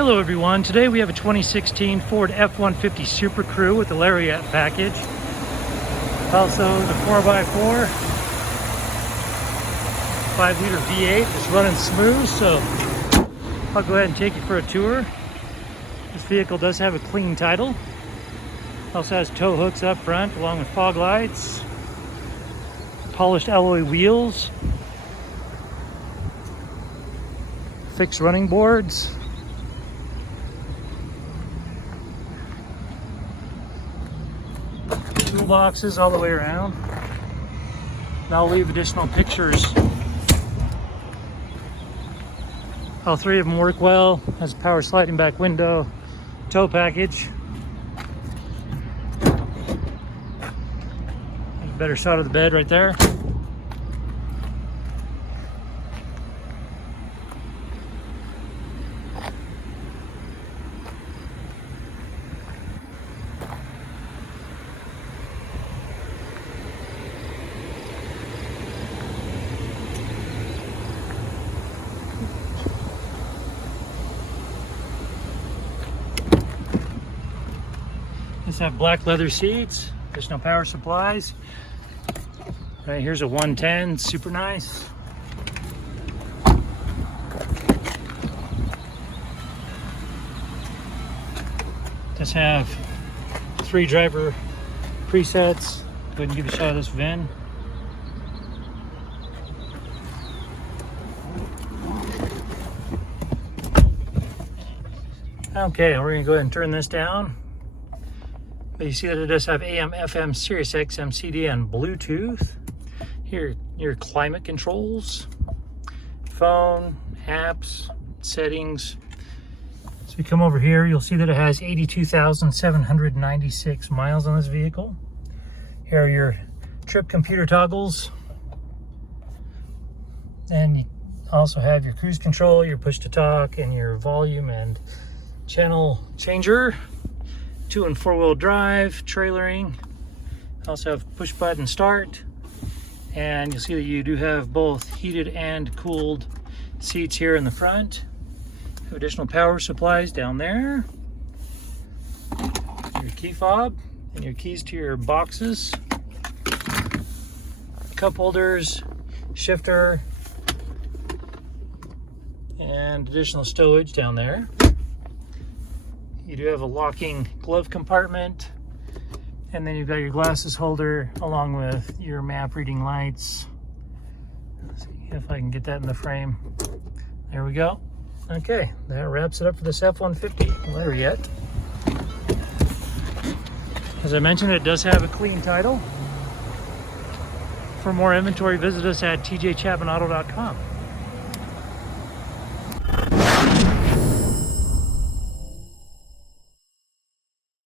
Hello everyone, today we have a 2016 Ford F-150 Super Crew with the Lariat package. Also the 4x4, 5-liter V8 is running smooth, so I'll go ahead and take you for a tour. This vehicle does have a clean title. Also has tow hooks up front along with fog lights, polished alloy wheels, fixed running boards, toolboxes all the way around. And I'll leave additional pictures. All three of them work well. Has a power sliding back window, tow package. There's a better shot of the bed right there. These have black leather seats, additional power supplies. Right here's a 110, super nice. Does have 3 driver presets. Go ahead and give you a shot of this VIN. Okay, we're gonna go ahead and turn this down. But you see that it does have AM, FM, Sirius XM, CD, and Bluetooth. Here, your climate controls, phone, apps, settings. So we come over here, you'll see that it has 82,796 miles on this vehicle. Here are your trip computer toggles. And you also have your cruise control, your push to talk, and your volume and channel changer. 2- and 4-wheel drive, trailering. Also have push button start. And you'll see that you do have both heated and cooled seats here in the front. Have additional power supplies down there. Your key fob and your keys to your boxes. Cup holders, shifter, and additional stowage down there. You do have a locking glove compartment, and then you've got your glasses holder along with your map reading lights. Let's see if I can get that in the frame. There we go. Okay, that wraps it up for this F-150 Lariat. As I mentioned, it does have a clean title. For more inventory, visit us at tjchapmanauto.com.